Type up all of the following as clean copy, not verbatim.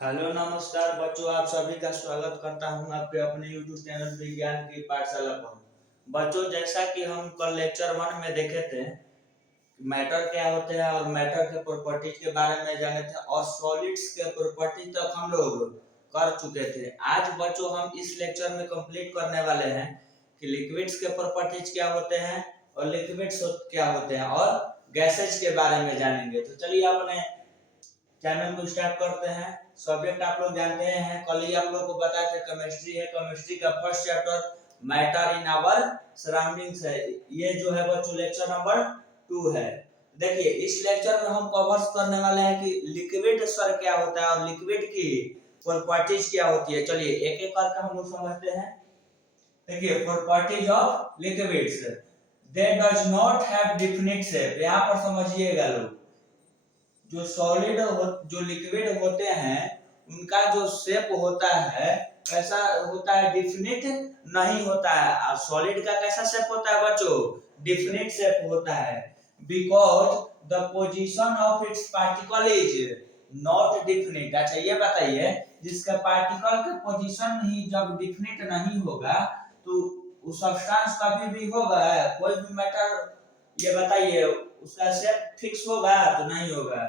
Hello नमस्कार बच्चों, आप सभी का स्वागत करता हूं आपके अपने YouTube चैनल विज्ञान की पाठशाला पर। बच्चों, जैसा कि हम कल लेक्चर 1 में देखे थे, मैटर क्या होते हैं और मैटर के प्रॉपर्टीज के बारे में जाने थे और सॉलिड्स के प्रॉपर्टीज तक हम लोग कर चुके थे। आज बच्चों हम इस लेक्चर में कंप्लीट करने वाले हैं कि लिक्विड्स के प्रॉपर्टीज क्या होते हैं और लिक्विड्स क्या होते हैं और गैसेज के बारे में जानेंगे। तो चलिए अपने चैनल को स्टार्ट करते हैं। सब्जेक्ट आप लोग जानते हैं, कल ही आप लोग को बताया था केमिस्ट्री है। केमिस्ट्री का first chapter matter in our surroundings है। ये जो है बच्चों लेक्चर नंबर 2 है। देखिए इस लेक्चर में हम कवर करने वाले हैं कि लिक्विड स्तर क्या होता है और लिक्विड की प्रॉपर्टीज क्या होती है। चलिए एक एक करके हम लोग समझते हैं। देखिए properties of liquids, they does not have definite shape. यहाँ पर समझिएगा लोग, जो सॉलिड जो लिक्विड होते हैं उनका जो शेप होता है कैसा होता है, डिफिनिट नहीं होता है। और सॉलिड का कैसा शेप होता है बच्चों, डिफिनिट शेप होता है। Because the position of its particle is not definite. अच्छा ये बताइए, जिसका पार्टिकल का पोजीशन ही जब डिफिनिट नहीं होगा तो उस सब्सटेंस कभी भी होगा, कोई भी मैटर, ये बताइए उसका शेप फिक्स होगा तो नहीं होगा।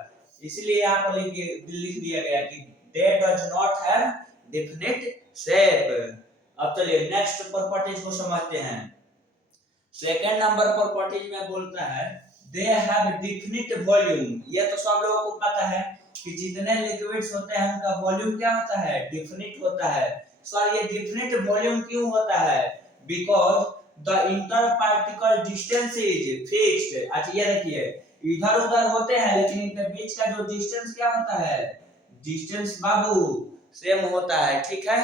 इसलिए यहाँ पर लिख दिया गया कि they does not have definite shape। अब चलिए नेक्स्ट प्रॉपर्टीज को समझते हैं। सेकंड नंबर प्रॉपर्टीज में बोलता है दे हैव डिफिनिट वॉल्यूम। ये तो सब लोगों को पता है कि जितने लिक्विड्स होते हैं उनका वॉल्यूम क्या होता है, डिफिनिट होता है। सर ये डिफिनिट वॉल्यूम क्यों होता है, because the inter particle distance is fixed. अच्छा ये देखिए, इधर उधर होते हैं लेकिन इनके बीच का जो डिस्टेंस क्या होता है, डिस्टेंस बाबू सेम होता है। ठीक है,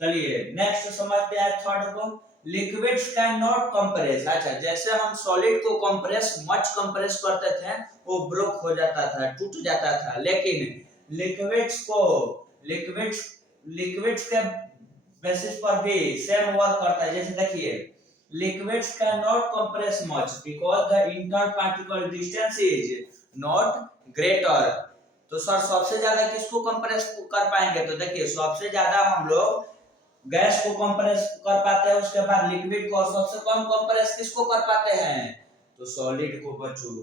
चलिए नेक्स्ट समझते हैं थर्ड को। Liquids can not compress. अच्छा जैसे हम सॉलिड को कंप्रेस मच कंप्रेस करते थे वो ब्रोक हो जाता था, टूट जाता था, लेकिन लिक्विड्स को लिक्विड्स के बेसिस पर भी सेम वर्क करता है। जैसे देखिए liquids cannot compress much because the interparticle distance is not greater। तो सर सबसे ज्यादा किसको कंप्रेस कर पाएंगे, तो देखिए सबसे ज्यादा हम लोग गैस को कंप्रेस कर पाते हैं, उसके बाद लिक्विड को, और सबसे कम कंप्रेस किसको कर पाते हैं, तो सॉलिड को बच्चों।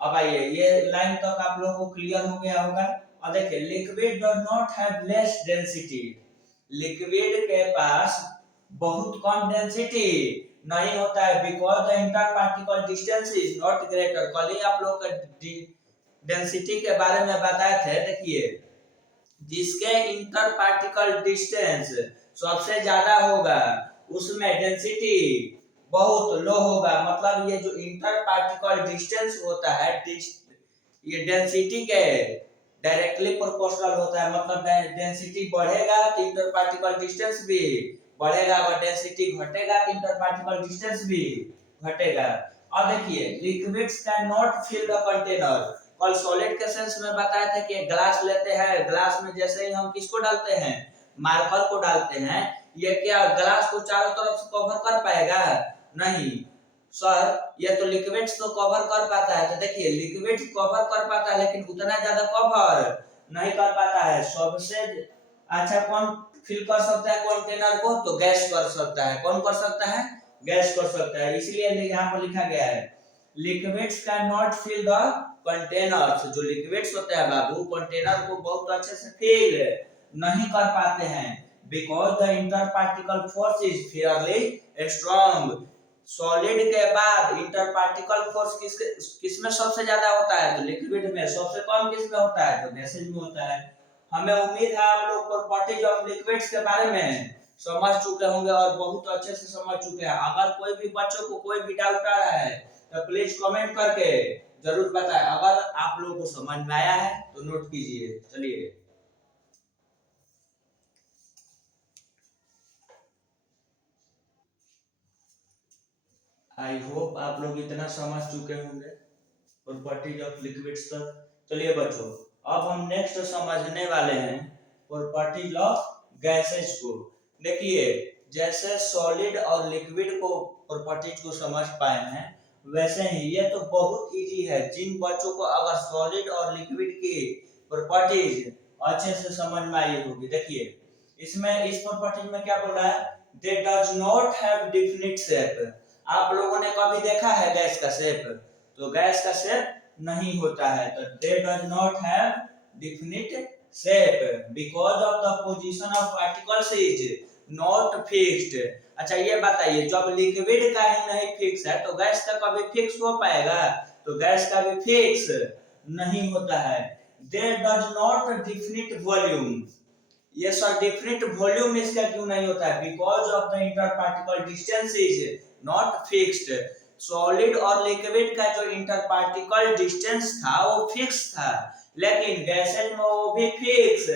अब आइए ये लाइन तक आप लोगों को क्लियर हो गया होगा। और देखिए liquid does not have less density. Liquid के पास बहुत कम डेंसिटी नहीं होता है, because the inter particle distance is not greater. कल ही आप लोग डेंसिटी के बारे में बताए थे। देखिए जिसके इंटर पार्टिकल डिस्टेंस सबसे ज्यादा होगा उसमें डेंसिटी बहुत लो होगा। मतलब ये जो इंटर पार्टिकल डिस्टेंस होता है, ये डेंसिटी के डायरेक्टली प्रोपोर्शनल होता है। मतलब डेंसिटी बढ़ेगा तो इंटर पार्टिकल डिस्टेंस भी बढ़ेगा, और डेंसिटी घटेगा तो इंटर पार्टिकल डिस्टेंस भी घटेगा। और देखिए liquids can not fill the container. कल सॉलिड के सेंस में बताया था कि ग्लास लेते हैं, ग्लास में जैसे ही हम किसको डालते हैं, मार्कर को डालते हैं, ये क्या ग्लास को चारों तरफ से कवर कर पाएगा, नहीं। सर ये तो लिक्विड्स तो कवर कर पाता है। तो देखिए लिक्विड कवर कर पाता है लेकिन उतना ज्यादा कवर नहीं कर पाता है। सबसे अच्छा कौन फिल कर सकता है कंटेनर को, तो गैस कर सकता है। कौन कर सकता है, गैस कर सकता है। इसलिए यहाँ पर लिखा गया है liquids can not fill the containers. जो लिक्विड्स होते हैं बाबू कंटेनर को बहुत अच्छे से फिल नहीं कर पाते हैं, because the inter particle force is fairly strong. Solid के बाद इंटर पार्टिकल फोर्स किसमें सबसे ज्यादा होता है, तो लिक्विड में। सबसे कम किसमें होता है, तो गैसेज में होता है। हमें उम्मीद है आप लोग प्रॉपर्टीज ऑफ लिक्विड्स के बारे में समझ चुके होंगे और बहुत अच्छे से समझ चुके हैं। अगर कोई भी बच्चों को कोई भी डाउट आ रहा है तो प्लीज कमेंट करके जरूर बताएं। अगर आप लोगों को समझ में आया है तो नोट कीजिए। चलिए आई होप आप लोग इतना समझ चुके होंगे प्रॉपर्टीज ऑफ लिक्विड्स तक। चलिए बच्चों अब हम नेक्स्ट समझने वाले हैं प्रॉपर्टीज ऑफ गैसेज को। देखिए जैसे सॉलिड और लिक्विड को प्रॉपर्टीज को समझ पाए हैं, वैसे ही ये तो बहुत इजी है। जिन बच्चों को अगर सॉलिड और लिक्विड की प्रॉपर्टीज अच्छे से समझ में आई होगी। देखिए इसमें इस प्रॉपर्टी में क्या बोल रहा है, दे does not have definite shape. आप लोगों ने कभी देखा है गैस का शेप? तो गैस का शेप नहीं होता है। तो दे does not have definite shape because of the position of particles is not fixed. अच्छा ये बताइए, जब लिक्विड का ही नहीं फिक्स है तो गैस का कभी फिक्स हो पाएगा? तो गैस का भी फिक्स नहीं होता है। There does not definite volume, ये सर डेफिनिट वॉल्यूम इसका क्यों नहीं होता है? Because of the inter particle distance is not fixed. Solid और लिक्विड का जो इंटर पार्टिकल डिस्टेंस था वो फिक्स था, लेकिन गैसेज में वो भी फिक्स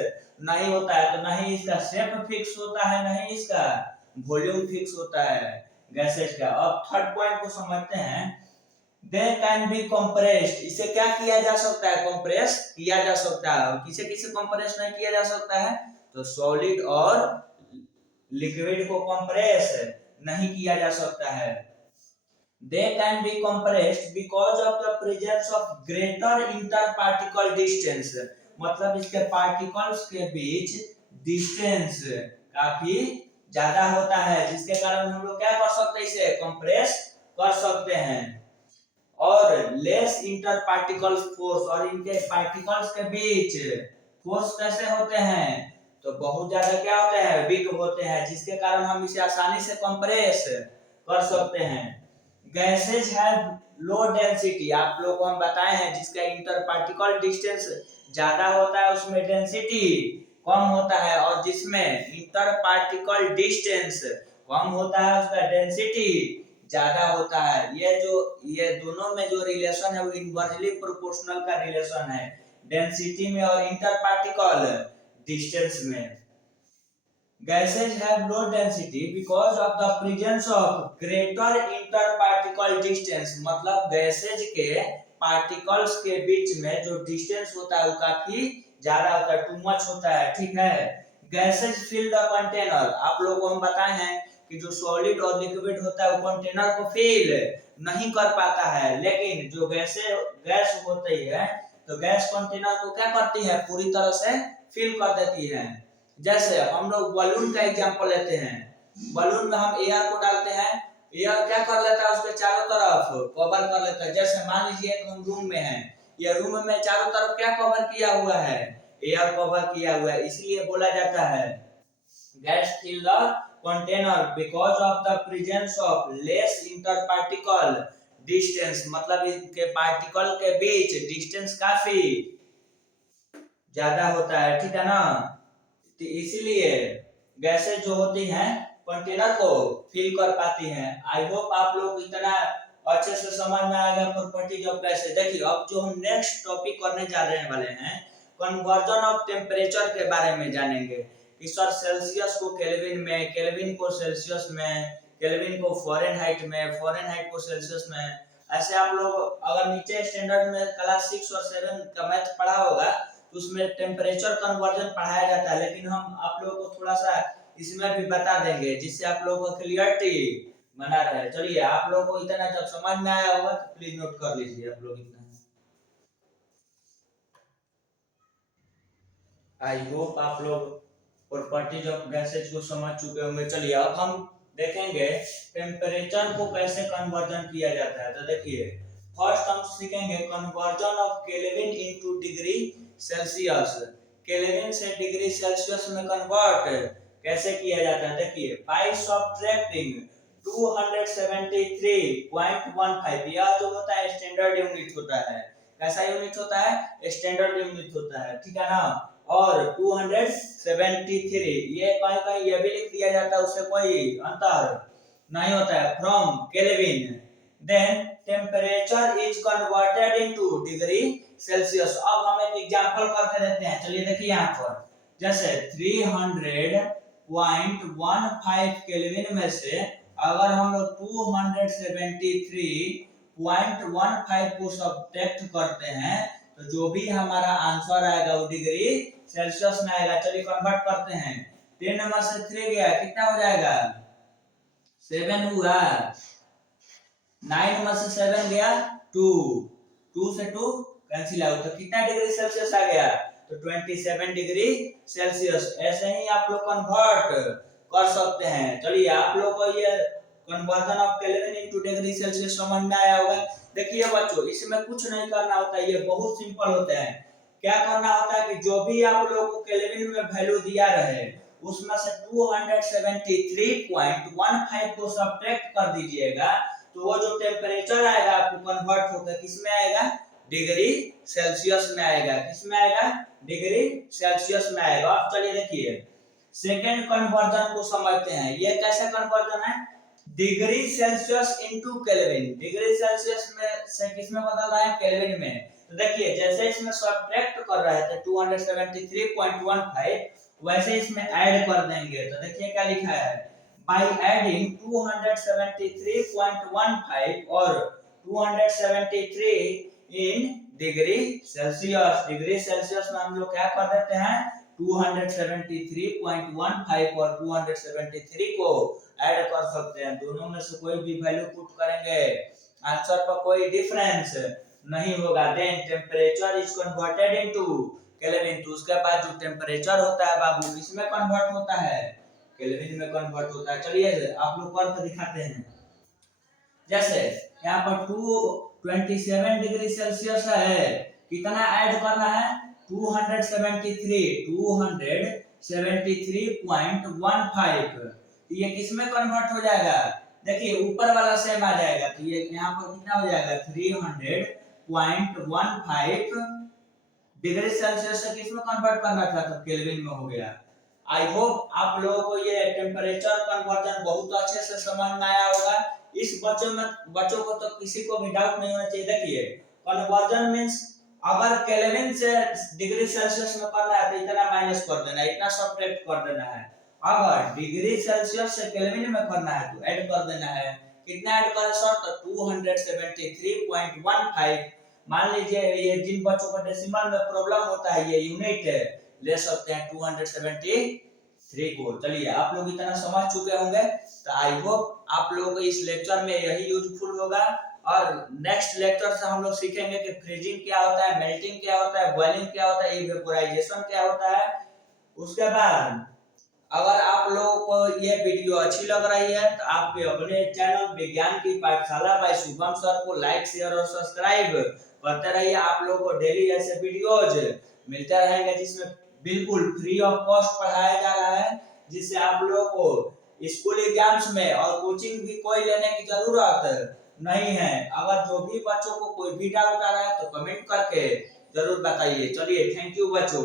नहीं होता है। तो नहीं इसका शेप फिक्स होता है, नहीं इसका वॉल्यूम फिक्स होता है गैसेज का। अब थर्ड पॉइंट को समझते हैं। दे कैन बी कंप्रेस्ड, इसे क्या किया जा सकता है? कंप्रेस किया जा सकता है। किसे किसे कंप्रेस नहीं किया जा सकता है? तो सॉलिड और लिक्विड को कंप्रेस नहीं किया जा सकता है। They can be compressed because of the presence of greater inter particle distance, मतलब इसके पार्टिकल्स के बीच डिस्टेंस काफी ज्यादा होता है, जिसके कारण हम लोग क्या कर सकते हैं, इसे कंप्रेस कर सकते हैं। और लेस इंटर पार्टिकल फोर्स, और इनके पार्टिकल्स के बीच फोर्स कैसे होते हैं? तो बहुत ज्यादा क्या होते हैं, वीक होते हैं, जिसके कारण हम इसे आसानी से कंप्रेस कर सकते हैं। गैसेज हैव लो डेंसिटी, आप लोग को हम बताए हैं जिसका इंटर पार्टिकल डिस्टेंस ज्यादा होता है उसमें डेंसिटी कम होता है, और जिसमें इंटर पार्टिकल डिस्टेंस कम होता है उसका डेंसिटी ज्यादा होता है। ये दोनों में जो रिलेशन है वो इनवर्सली प्रोपोर्शनल का रिलेशन है, डेंसिटी में और इंटर पार्टिकल डिस्टेंस में। Gases have low density because of the presence of greater interparticle distance, मतलब गैसेज के पार्टिकल्स के बीच में जो डिस्टेंस होता है वो काफी ज्यादा होता है, टू मच होता है, ठीक है। गैसेज फिल द कंटेनर, आप लोगों को हम बताए हैं कि जो सॉलिड और लिक्विड होता है वो कंटेनर को फिल नहीं कर पाता है, लेकिन जो गैस होती है तो गैस कंटेनर को क्या करती है, पूरी तरह से फिल कर देती है। जैसे हम लोग बलून का एग्जांपल लेते हैं, बलून में हम एयर को डालते हैं, एयर क्या कर लेता है, उसके चारों तरफ कवर कर लेता है। जैसे मान लीजिए एक हम रूम में हैं, ये रूम में चारों तरफ क्या कवर किया हुआ है, एयर कवर किया हुआ है, इसलिए बोला जाता है gas fill the container because of the presence of less inter particle distance, मतलब इनके पार्टिकल के बीच डिस्टेंस काफी ज्यादा होता है, ठीक है ना। तो इसीलिए गैसेज जो होती हैं कंटेनर को फिल कर पाती हैं। आई होप आप लोग इतना अच्छे से समझ में आएगा प्रॉपर्टीज ऑफ गैसेज। देखिए अब जो हम नेक्स्ट टॉपिक करने जा रहे वाले हैं, कन्वर्जन ऑफ टेम्परेचर के बारे में जानेंगे कि सर सेल्सियस को केल्विन में, केल्विन को सेल्सियस में, केल्विन को फ़ारेनहाइट में, फ़ारेनहाइट को सेल्सियस में। ऐसे आप लोग अगर नीचे स्टैंडर्ड में क्लास 6 और 7 का मैथ पढ़ा होगा तो उसमें टेम्परेचर कन्वर्जन पढ़ाया जाता है, लेकिन हम आप लोगों को थोड़ा सा इसमें भी बता देंगे जिससे आप लोगों को क्लियरिटी बना रहे। चलिए आप लोगों को इतना जब समझ में आया होगा तो प्लीज नोट कर लीजिए आप लोग इतना। आई होप आप लोग प्रॉपर्टीज ऑफ गैसेज को समझ चुके होंगे। चलिए अब हम देखेंगे टेम्परेचर को कैसे कन्वर्जन किया जाता है। तो देखिए फर्स्ट हम सीखेंगे conversion of kelvin into degree Celsius, kelvin से डिग्री सेल्सियस में कन्वर्ट कैसे किया जाता है। देखिए बाय सब्ट्रैक्टिंग 273.15, यह जो होता है स्टैंडर्ड यूनिट होता है। कैसा यूनिट होता है, स्टैंडर्ड यूनिट होता है, ठीक है ना। और 273 ये कहीं कहीं ये भी लिख दिया जाता है, उससे कोई अंतर नहीं होता है, from kelvin. Then temperature is converted into degree Celsius. अब हम एक एग्जांपल करके देते हैं। चलिए देखिए यहाँ पर जैसे 300.15 केल्विन में से अगर हम लोग 273.15 को सब्ट्रैक्ट करते हैं तो जो भी हमारा आंसर आएगा वो डिग्री सेल्सियस में आएगा। चलिए कन्वर्ट करते हैं, 10 में से 3 गया कितना हो जाएगा, 7 हुआ, 9 में से 7 गया 2, 2 से 2 कैंसिल आउट, तो कितना डिग्री सेल्सियस आ गया, तो 27 डिग्री सेल्सियस। ऐसे ही आप लोग कन्वर्ट कर सकते हैं। चलिए आप लोग को ये conversion of kelvin into degree Celsius समझ में आया होगा। देखिए बच्चों, इसमें कुछ नहीं करना होता है, ये बहुत सिंपल होता है। क्या करना होता है कि जो भी आप लोगों को केल्विन में वैल्यू दिया रहे उसमें से 273.15 को सब्ट्रैक्ट कर दीजिएगा, तो वो जो टेम्परेचर आएगा आपको कन्वर्ट होकर किसमें आएगा, डिग्री सेल्सियस में आएगा। किसमें आएगा, डिग्री सेल्सियस में आएगा। अब चलिए देखिए सेकेंड कन्वर्जन को समझते हैं। ये कैसे कन्वर्जन है, degree Celsius into kelvin. Degree Celsius में से किसमें बदल रहा है, केल्विन में। तो देखिए जैसे इसमें सब्ट्रैक्ट कर रहे थे 273.15, वैसे इसमें ऐड कर देंगे। तो देखिए क्या लिखा है, बाय एडिंग 273.15 और 273 in degree Celsius. Degree Celsius में हम लोग क्या कर देते हैं, 273.15 और 273 को ऐड कर सकते हैं। दोनों में से कोई भी वैल्यू पुट करेंगे, आंसर पर कोई डिफरेंस नहीं होगा। Then temperature is converted into kelvin. तो उसके बाद जो टेम्परेचर होता है बाबू किसमें कन्वर्ट होता है, केल्विन में कन्वर्ट होता है। चलिए आप लोग करके दिखाते हैं। जैसे यहाँ पर 227 डिग्री सेल्सियस है, कितना ऐड करना है, 273.15। ये किसमें कन्वर्ट हो जाएगा, देखिए ऊपर वाला सेम आ जाएगा। तो ये यहाँ पर कितना हो जाएगा, 300.15 डिग्री सेल्सियस से किसमें कन्वर्ट करना था, तो केल्विन में हो गया। आई होप आप लोगों को ये टेम्परेचर कन्वर्जन बहुत अच्छे से समझ में आया होगा। इस बच्चों को तो किसी को भी डाउट नहीं होना चाहिए। देखिए कन्वर्जन मींस अगर केल्विन से डिग्री सेल्सियस में करना है तो इतना माइनस कर देना है, इतना सब्ट्रैक्ट कर देना है। अगर डिग्री सेल्सियस से केल्विन में करना है तो ऐड कर देना है। कितना ऐड करें सर, तो 273.15। मान लीजिए ये जिन बच्चों को डेसिमल में प्रॉब्लम होता है, ये यूनिट ले सकते हैं 273 को। चलिए आप लोग इतना समझ चुके होंगे। तो आई होप आप लोगों को इस लेक्चर में यही यूजफुल होगा। और नेक्स्ट लेक्चर से हम लोग सीखेंगे कि फ्रीजिंग क्या होता है, मेल्टिंग क्या होता है, बॉइलिंग क्या होता है, इवेपोराइजेशन क्या होता है। उसके बाद अगर आप लोगों को ये वीडियो अच्छी लग रही है तो आपके अपने चैनल विज्ञान की पाठशाला बाय शुभम सर को लाइक शेयर और सब्सक्राइब करते रहिए। आप लोगों को डेली ऐसे वीडियोज मिलते रहेंगे जिसमें बिल्कुल फ्री ऑफ कॉस्ट पढ़ाया जा रहा है, जिससे आप लोगों को स्कूल एग्जाम्स में और कोचिंग भी कोई लेने की जरूरत नहीं है। अगर जो भी बच्चों को कोई भी डाउट आ रहा है तो कमेंट करके जरूर बताइए। चलिए थैंक यू बच्चों।